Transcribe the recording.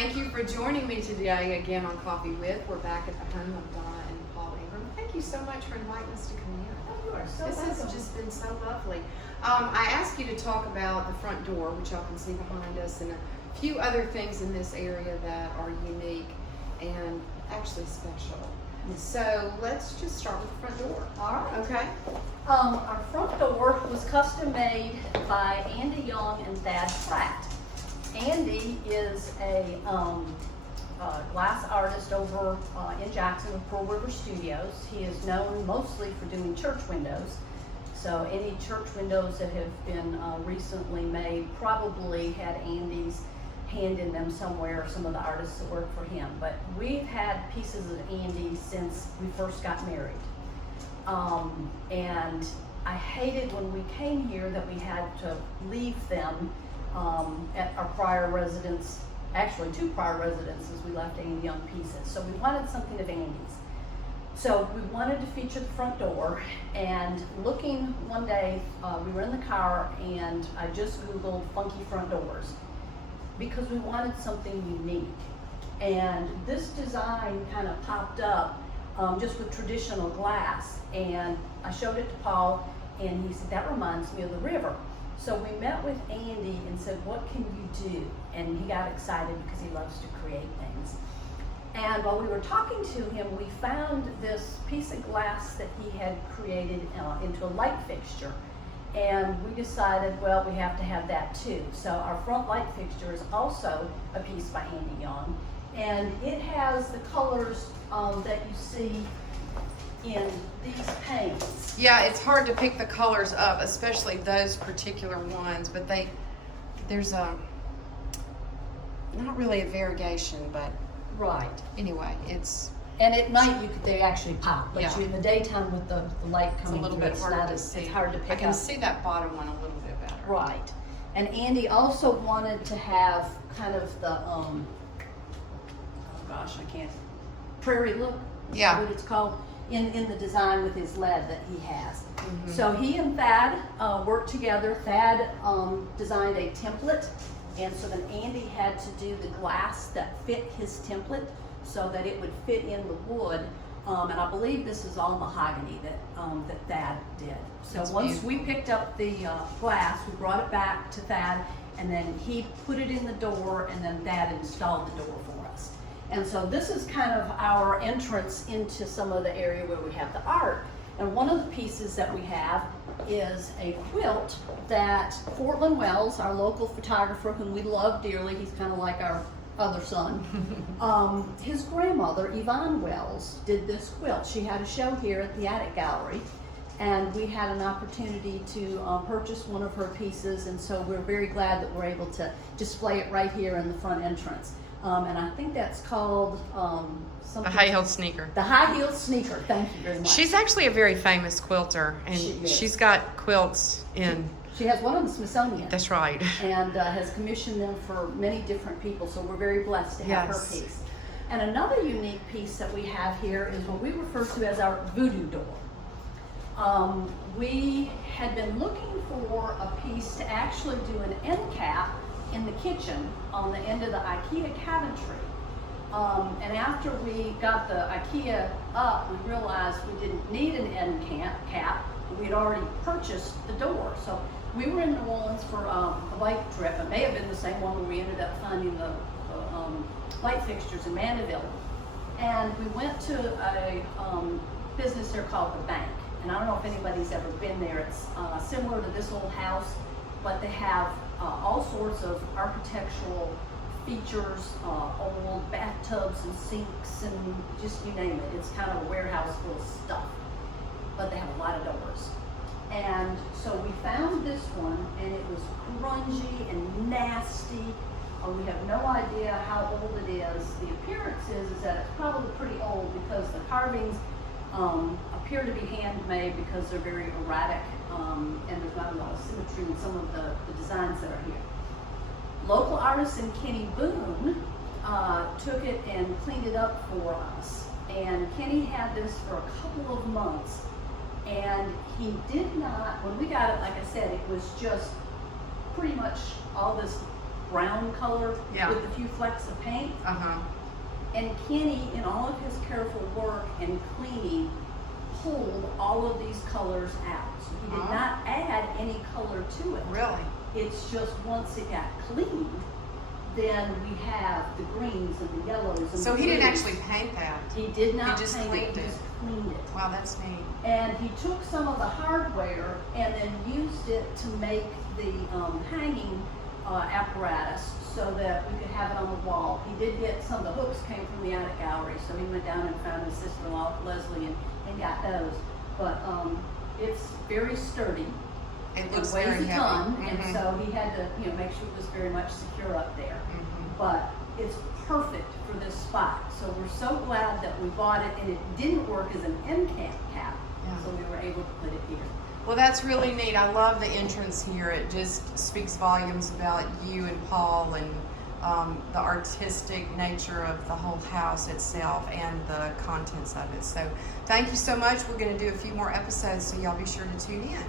Thank you for joining me today again on Coffee With. We're back at the home of Donna and Paul Ingram. Thank you so much for inviting us to come in. Oh, you are so This welcome. has just been so lovely. I asked you to talk about the front door, which y'all can see behind us, and a few other things in this area that are unique and actually special. So let's just start with the front door. All right. Okay. Our front door was custom made by Andy Young and Thad Pratt. Andy is a glass artist over in Jackson with Pearl River Studios. He is known mostly for doing church windows. So any church windows that have been recently made probably had Andy's hand in them somewhere, some of the artists that work for him. But we've had pieces of Andy since we first got married. And I hated when we came here that we had to leave them at our prior residence, actually 2 prior residences. We left Andy Young pieces. So we wanted something of Andy's. So we wanted to feature the front door, and looking one day, we were in the car and I just Googled funky front doors because we wanted something unique. And this design kind of popped up just with traditional glass, and I showed it to Paul and he said, that reminds me of the river. So we met with Andy and said, what can you do? And he got excited because he loves to create things. And while we were talking to him, we found this piece of glass that he had created into a light fixture. And we decided, well, we have to have that too. So our front light fixture is also a piece by Andy Young. And it has the colors that you see in these paints. Yeah, it's hard to pick the colors up, especially those particular ones, but there's not really a variegation, but Right. anyway, it's And at night they actually pop, but Yeah. in the daytime with the light a coming little through, bit harder not to as- see. It's hard to I pick can up. see that bottom one a little bit better. Right. And Andy also wanted to have kind of the oh gosh, I can't, prairie look. Is Yeah. that what it's called? In the design with his lead that he has. Mm-hmm. So he and Thad worked together. Thad designed a template, and so then Andy had to do the glass that fit his template so that it would fit in the wood. And I believe this is all mahogany that Thad did. So That's once beautiful. we picked up the glass, we brought it back to Thad, and then he put it in the door, and then Thad installed the door for us. And so this is kind of our entrance into some of the area where we have the art. And one of the pieces that we have is a quilt that Portland Wells, our local photographer whom we love dearly, he's kind of like our other son, his grandmother, Yvonne Wells, did this quilt. She had a show here at the Attic Gallery, and we had an opportunity to purchase one of her pieces, and so we're very glad that we're able to display it right here in the front entrance. And I think that's called something. A high-heeled sneaker. The high-heeled sneaker. Thank you very much. She's actually a very famous quilter, and She is. she's got quilts in. She has one in the Smithsonian. That's right. And has commissioned them for many different people, so we're very blessed to have Yes. her piece. And another unique piece that we have here is what we refer to as our voodoo door. We had been looking for a piece to actually do an end cap in the kitchen on the end of the IKEA cabinetry. And after we got the IKEA up, we realized we didn't need an end cap. We had already purchased the door. So we were in New Orleans for a bike trip. It may have been the same one where we ended up finding the light fixtures in Mandeville. And we went to a business there called The Bank. And I don't know if anybody's ever been there. It's similar to this old house, but they have all sorts of architectural features, old bathtubs and sinks and just you name it. It's kind of a warehouse full of stuff, but they have a lot of doors. And so we found this one, and it was grungy and nasty. We have no idea how old it is. The appearance is that it's probably pretty old because the carvings appear to be handmade because they're very erratic, and there's not a lot of symmetry in some of the designs that are here. Local artisan Kenny Boone took it and cleaned it up for us. And Kenny had this for a couple of months, and he did not, when we got it, like I said, it was just pretty much all this brown color Yeah. with a few flecks of paint. Uh-huh. And Kenny, in all of his careful work and cleaning, pulled all of these colors out. So he did Oh. not add any color to it. Really? It's just once it got cleaned, then we have the greens and the yellows and So the he didn't blues. actually paint that. He did not just paint cleaned it, he it. just cleaned it. Wow, that's neat. And he took some of the hardware and then used it to make the hanging apparatus so that we could have it on the wall. He did get some of the hooks came from the attic gallery, so he went down and found his sister-in-law Leslie and got those. But it's very sturdy. It looks weighs very a heavy. ton, Mhm. and so he had to, make sure it was very much secure up there. Mhm. But it's perfect for this spot. So we're so glad that we bought it, and it didn't work as an end cap, Yeah. so we were able to put it here. Well, that's really neat. I love the entrance here. It just speaks volumes about you and Paul and the artistic nature of the whole house itself and the contents of it. So thank you so much. We're going to do a few more episodes, so y'all be sure to tune in.